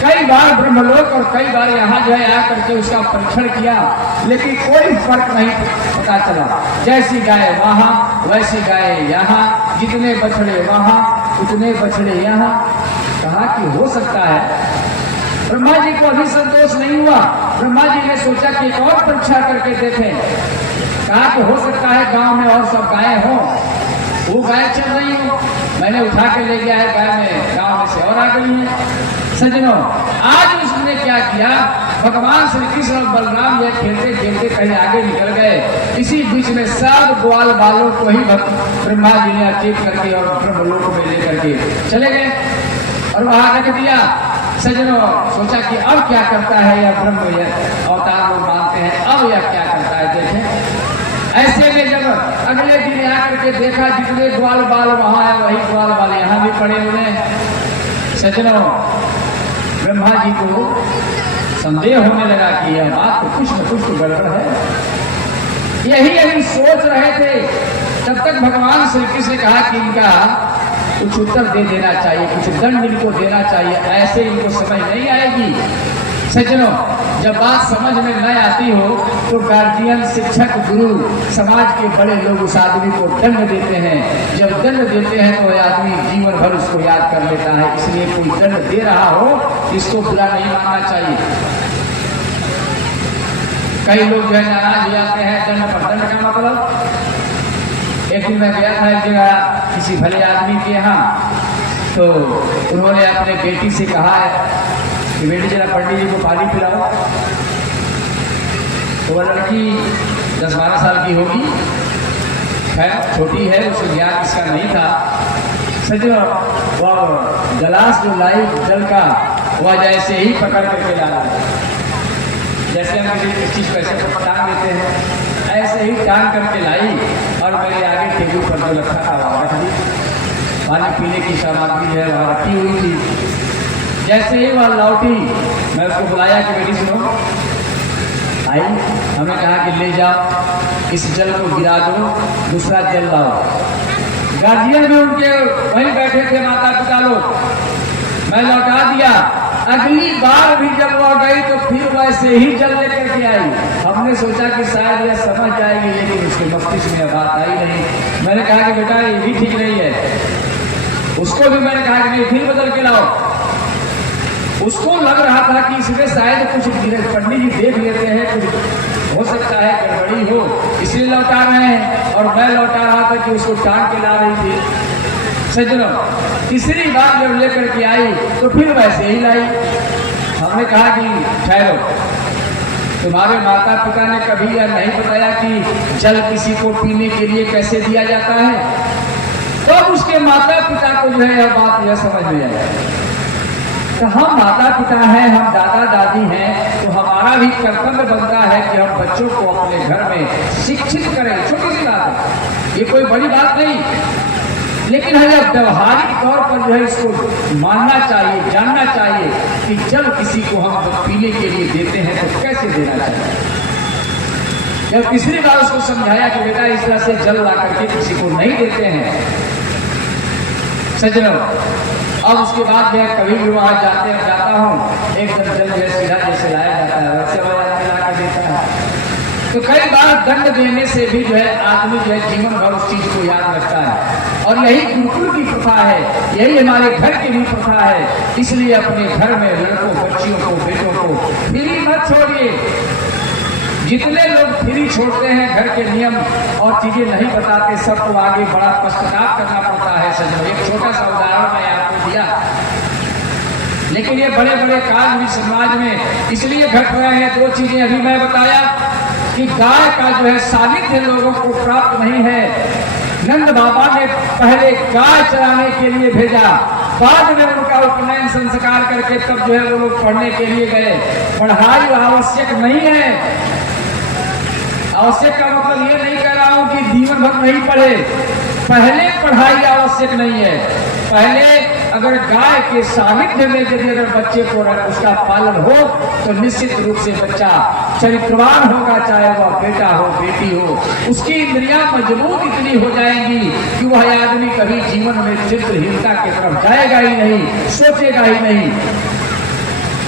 कई बार ब्रह्मलोक और कई बार यहाँ जो है आकर के उसका परीक्षण किया, लेकिन कोई फर्क नहीं पता चला। जैसी गाय वहाँ वैसी गाय यहाँ, जितने बछड़े वहाँ उतने बछड़े यहाँ। कहा कि हो सकता है। ब्रह्मा जी को अभी संतोष नहीं हुआ। ब्रह्मा जी ने सोचा कि एक और परीक्षा करके देखें। कहा कि हो सकता है गांव में और सब गाय हो, वो गाय चल रही हो, मैंने उठा के ले गया है गाय में, गांव में से और आ गई है। सज्जनों, आज उसने क्या किया, भगवान श्री कृष्ण और बलराम ये खेलते खेलते कहीं आगे निकल गए। इसी बीच में सब ग्वाल बालों को ही ब्रह्मा जी ने अचेत करके और ब्रह्मलोक में लेकर के चले गए और वहां रख दिया। सज्जनों, सोचा कि अब क्या करता है यह ब्रह्म, यह अवतार लोग मानते हैं, अब यह क्या करता है देखें। ऐसे में जब अगले दिन आकर के देखा, जितने ग्वाल बाल वहां है वही ग्वाल बाल यहाँ भी पड़े हुए हैं। सज्जनों, ब्रह्मा जी को संदेह होने लगा कि यह बात तो कुछ न कुछ तो गड़बड़ है। यही सोच रहे थे, तब तक भगवान श्री कृष्ण ने कहा कि इनका कुछ उत्तर दे देना चाहिए, कुछ दंड इनको देना चाहिए, ऐसे इनको समझ नहीं आएगी। सज्जनों, जब बात समझ में न आती हो तो गार्जियन, शिक्षक, गुरु, समाज के बड़े लोग उस आदमी को दंड देते हैं। जब दंड देते हैं तो आदमी जीवन भर उसको याद कर लेता है। इसलिए कोई दंड दे रहा हो इसको बुरा नहीं मानना चाहिए। कई लोग जो है नाराज हो जाते हैं दंड पर। दंड का मतलब, एक दिन मैं गया था एक जगह किसी भले आदमी के यहाँ, तो उन्होंने अपने बेटी से कहा है कि बेटी जरा पंडित जी को पानी पिलाओ। तो वह लड़की 10-12 साल की होगी, खैर छोटी है, उसको ज्ञान इसका नहीं था। सज्जनों, वह गिलास जो लाई जल का, वह जैसे ही पकड़ करके डाला, जैसे हम किसी चीज पैसे को टांग देते हैं, ऐसे ही टांग करके लाई और मेरे आगे टेबल पर जो रखा था वहाँ रख दी। पानी पीने की सामग्री है वहाँ रखी हुई थी। जैसे ही वह लौटी, मैं उसको बुलाया कि बेटी सुनो, आई। हमने कहा कि ले जाओ, इस जल को गिरा दो, दूसरा जल लाओ। गार्जियन में उनके वहीं बैठे थे माता पिता लोग, मैं लौटा दिया। अगली बार भी जब वह गई तो फिर वैसे ही जल लेकर के आई। हमने सोचा कि शायद यह समझ जाएगी, लेकिन उसके मस्तिष्क में बात आई नहीं। मैंने कहा कि बेटा ये भी ठीक नहीं है। उसको भी मैंने कहा कि नहीं, फिर बदल के लाओ। उसको लग रहा था कि इसमें शायद कुछ पंडित जी देख लेते हैं, कुछ हो सकता है गड़बड़ी हो, इसलिए लौटा रहे हैं। और मैं लौटा रहा था कि उसको टांग के ला रही थी। सज्जनों, तीसरी बार जब लेकर के आई तो फिर वैसे ही लाई। हमने कहा कि ठहरो, तुम्हारे माता पिता ने कभी यह नहीं बताया कि जल किसी को पीने के लिए कैसे दिया जाता है? तो उसके माता पिता को जो है यह बात यह समझ में आया। तो हम माता पिता हैं, हम दादा दादी हैं, तो हमारा भी कर्तव्य बनता है कि हम बच्चों को अपने घर में शिक्षित करें। छोटी सी बात है, ये कोई बड़ी बात नहीं, लेकिन हमें व्यवहारिक तौर पर जो है इसको मानना चाहिए, जानना चाहिए कि जल किसी को हम पीने के लिए देते हैं तो कैसे देना चाहिए। जब तीसरी बार उसको समझाया कि बेटा इस तरह से जल ला करके किसी को नहीं देते हैं। सज्जनों, अब उसके बाद मैं कभी भी वहां जाता हूँ, एकदम जल जो सीधा जैसे लाया जाता है वैसे ला कर देता है। तो कई बार दंड देने से भी जो है आदमी जो है जीवन भर उस चीज को याद रखता है। और यही गुरुकुल की प्रथा है, यही हमारे घर की भी प्रथा है। इसलिए अपने घर में लड़कों, बच्चियों को, बेटों को फ्री मत छोड़िए। जितने लोग फ्री छोड़ते हैं, घर के नियम और चीजें नहीं बताते, सबको आगे बड़ा पश्चाताप करना पड़ता है। सज्जनों, एक छोटा सा उदाहरण मैं आपको दिया, लेकिन ये बड़े बड़े काल भी समाज में इसलिए घट रहे हैं। दो चीजें अभी मैं बताया कि गाय का जो है सानिध्य लोगों को प्राप्त नहीं है। नंद बाबा ने पहले गाय चराने के लिए भेजा, बाद में उनका उपनयन संस्कार करके तब जो है वो लोग पढ़ने के लिए गए। पढ़ाई आवश्यक नहीं है। आवश्यक का मतलब ये नहीं कह रहा हूं कि जीवन भर नहीं पढ़े, पहले पढ़ाई आवश्यक नहीं है। पहले अगर गाय के सानिध्य में यदि अगर बच्चे को उसका पालन हो तो निश्चित रूप से बच्चा चरित्रवान होगा, चाहे वह बेटा हो बेटी हो। उसकी इंद्रियां मजबूत इतनी हो जाएंगी कि वह आदमी कभी जीवन में चित्रहीनता की तरफ जाएगा ही नहीं, सोचेगा ही नहीं।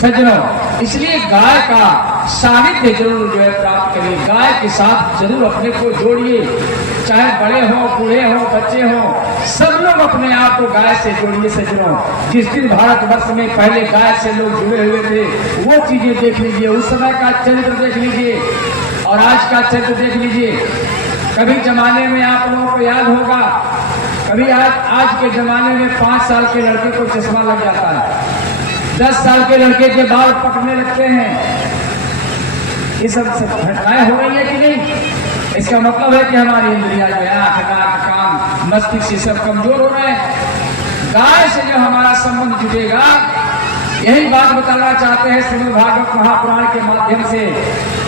सज्जनों, इसलिए गाय का सानिध्य जरूर जो है प्राप्त करिए। गाय के साथ जरूर अपने को जोड़िए, चाहे बड़े हो, बूढ़े हो, बच्चे हो, सब लोग अपने आप को गाय से जोड़िए। सज्जनों, जिस दिन भारतवर्ष में पहले गाय से लोग जुड़े हुए थे, वो चीजें देख लीजिए, उस समय का चरित्र देख लीजिए और आज का चरित्र देख लीजिए। कभी जमाने में आप लोगों को याद होगा, कभी आज के जमाने में 5 साल के लड़के को चश्मा लग जाता है, 10 साल के लड़के के बाल पकड़ने लगते हैं। ये सब घटनाएं हो रही है कि नहीं? इसका मतलब है कि हमारी इंद्रियां जो है, आंख, नाक, कान, मस्तिष्क से सब कमजोर हो रहे हैं। गाय से जो हमारा संबंध जुड़ेगा, यही बात बताना चाहते हैं श्रीमद् भागवत महापुराण के माध्यम से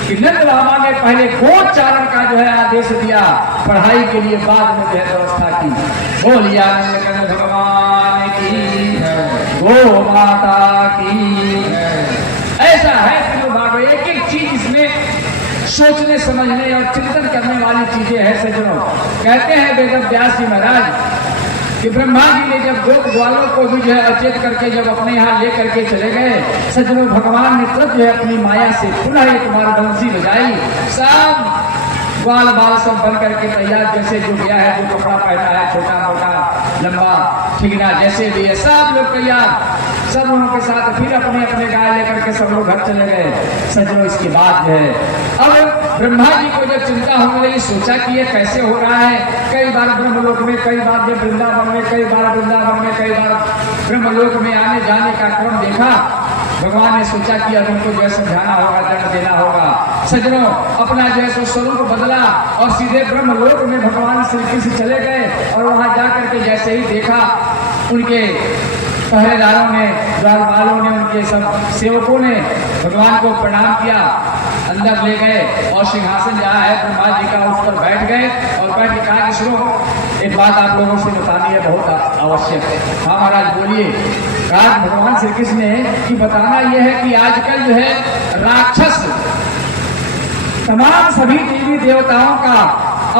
कि नंद बाबा ने पहले गोचारण का जो है आदेश दिया, पढ़ाई के लिए बाद में जो है व्यवस्था की। बोलिया नंद कंद भगवान की, गो माता की। ऐसा है श्रीमद् भागवत, एक एक चीज इसमें सोचने समझने और चिंतन करने वाली चीजें हैं। सज्जनों, कहते हैं वेद व्यास जी महाराज कि ब्रह्मा जी ने जब गोप ग्वालों को भी जो है अचेत करके जब अपने यहाँ लेकर के चले गए, सज्जनों, भगवान ने तब जो है अपनी माया से पुनः एक बार बंसी बजाई। सब ग्वाल बाल सब बन करके तैयार, जैसे जो गया है, जो कपड़ा पहना है, छोटा मोटा लंबा ठिकना जैसे भी है, सब लोग तैयार, सब लोगों के साथ फिर अपने अपने गाय लेकर के सब लोग घर चले गए। सज्जनों, इसके बाद जो है अब ब्रह्मा जी को जब चिंता होने लगी, सोचा कि ये कैसे हो रहा है। कई बार ब्रह्मलोक में, कई बार जब वृंदावन में, कई बार वृंदावन में, कई बार ब्रह्मलोक में आने जाने का क्रम देखा। भगवान ने सोचा कि अब उनको जो है समझाना होगा, दंड देना होगा। सज्जनों, अपना जो है स्वरूप बदला और सीधे ब्रह्मलोक में भगवान श्री कृष्ण चले गए और वहां जाकर के जैसे ही देखा, उनके पहरेदारों ने, द्वारपालों ने, उनके सब सेवकों ने भगवान को प्रणाम किया, अंदर ले गए और सिंहासन जहाँ है ब्रह्मा जी का, उस पर बैठ गए और बैठ के कहा कि सुनो, एक बात आप लोगों से बतानी है, बहुत आवश्यक है। हाँ महाराज, बोलिए। कहा भगवान श्री कृष्ण ने कि बताना यह है कि आजकल जो है राक्षस तमाम सभी देवी देवताओं का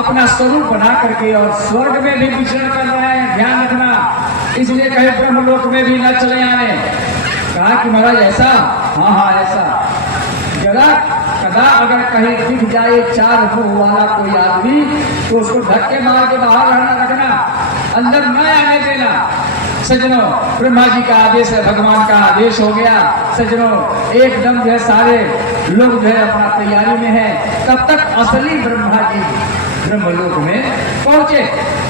अपना स्वरूप बना करके और स्वर्ग में भी विचरण कर रहे हैं, ध्यान रखना। इसलिए कहे ब्रह्मलोक में भी न चले आने। कहा कि महाराज ऐसा? हाँ हाँ ऐसा। जरा कदा अगर कहीं दिख जाए 4 मुंह वाला कोई आदमी, तो उसको धक्के मार के बाहर रहना रखना, अंदर न आने देना। सज्जनों, ब्रह्मा जी का आदेश है, भगवान का आदेश हो गया। सज्जनों, एकदम जो है सारे लोग जो है अपना तैयारी में है। तब तक असली ब्रह्मा जी ब्रह्मलोक में पहुंचे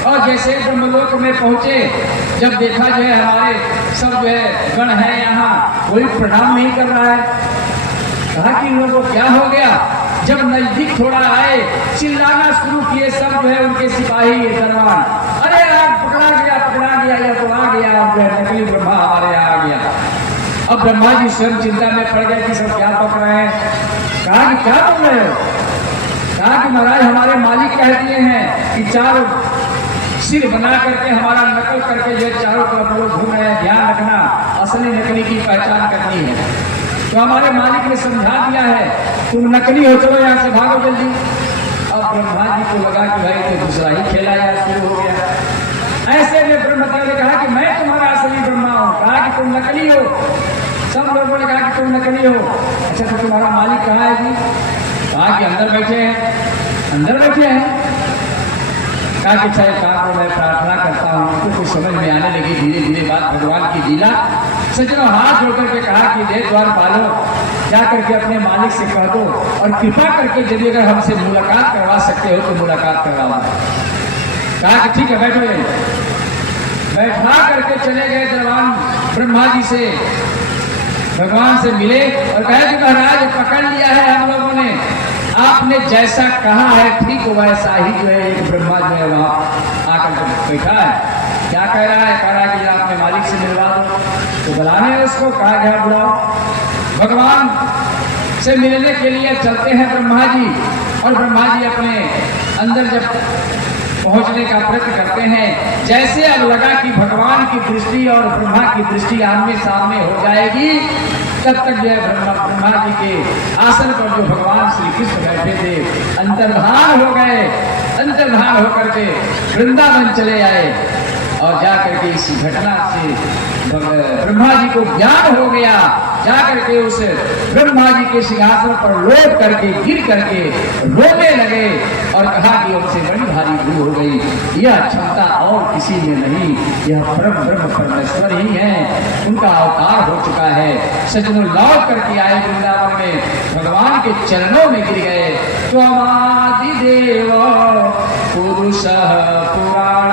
और जैसे ब्रह्मलोक में पहुंचे, जब देखा जो है हमारे सब जो है गण है यहाँ, कोई प्रणाम नहीं कर रहा है। कहा कि इन लोगों को क्या हो गया? जब नजदीक थोड़ा आए, चिल्लाना शुरू किए सब जो है उनके सिपाही दरबार, अरे यार पकड़ा गया, या तो आ गया, और जो है नकली ब्रह्मा हमारे यहाँ आ गया। अब ब्रह्मा जी स्वयं चिंता में पड़ गए कि सब क्या पक रहे हैं। कहा कि क्या पक रहे हो? कहा कि महाराज हमारे मालिक कह दिए हैं कि 4 सिर बना करके हमारा नकल करके जो चारों तरफ लोग घूम रहे हैं, ध्यान रखना, असली नकली की पहचान करनी है। तो हमारे मालिक ने समझा दिया है, तुम नकली हो, चलो यहाँ से भागो जल्दी। अब ब्रह्मा जी को लगा कि भाई तो दूसरा ही खेला यार शुरू हो गया। ऐसे में ब्रह्मदेव ने कहा कि मैं तुम्हारा असली ब्रह्मा हूँ। कहा कि तुम नकली हो। सब लोगों ने कहा कि तुम नकली हो। अच्छा तो तुम्हारा मालिक कहाँ है जी? कहा कि अंदर बैठे हैं। अंदर बैठे हैं? कहा कि चाहे कहा को मैं प्रार्थना करता हूँ, उनको कुछ समझ में आने लगी धीरे धीरे बात भगवान की लीला। सज्जनों, हाथ जोड़ करके कहा कि दे द्वार पालो, जा करके अपने मालिक से कह दो और कृपा करके यदि अगर हमसे मुलाकात करवा सकते हो तो मुलाकात करवाओ। कहा कि ठीक है बैठो। बैठा करके चले गए दरबान ब्रह्मा जी से, भगवान से मिले और कहा कि महाराज पकड़ लिया है हम लोगों ने, आपने जैसा कहा है ठीक वैसा ही जो है एक ब्रह्मा जो है वहां आकर बैठा है। क्या कह रहा है? कह रहा है कि आपने मालिक से मिलवा दो। तो बुलाने उसको, कहा गया बुलाओ। भगवान से मिलने के लिए चलते हैं ब्रह्मा जी, और ब्रह्मा जी अपने अंदर जब पहुंचने का प्रयत्न करते हैं, जैसे अब लगा कि भगवान की दृष्टि और ब्रह्मा की दृष्टि आमने सामने हो जाएगी, तब तक जो है ब्रह्मा जी के आसन पर जो भगवान श्री कृष्ण बैठे थे अंतर्धान हो गए। अंतर्धान होकर के वृंदावन चले आए और जाकर के इस घटना से ब्रह्मा जी को ज्ञान हो गया। जाकर के उस ब्रह्मा जी के सिंहासन पर लोट करके गिर करके रोने लगे और कहा कि हमसे बड़ी भारी भूल हो गई, यह क्षमता और किसी में नहीं, यह परम ब्रह्म परमेश्वर ही है, उनका अवतार हो चुका है। सज्जनों लौट करके आए वृंदावन में, भगवान के चरणों में गिर गए। त्वमादिदेव पुरुष पुराण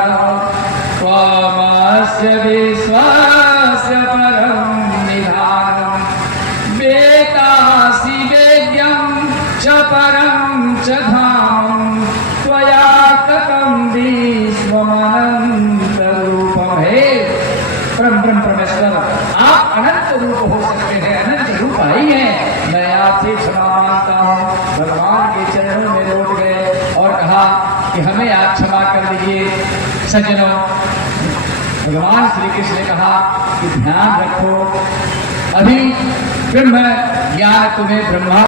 त्वमस्य विश्वस्य परम निधानम् वेदासि वेद्यं च परं च धामं त्वया ततं विश्वमनन्तरूपम्। हे परम ब्रह्म परमेश्वर, आप अनंत रूप हो सकते हैं, अनंत रूप ही है, मैं आपसे क्षमा मांगता हूँ। भगवान के चरणों में लौट गए और कहा कि हमें आप क्षमा कर दीजिए। सज्जनों, भगवान श्री कृष्ण ने कहा कि ध्यान रखो, अभी ब्रह्म ज्ञान तुम्हें ब्रह्मा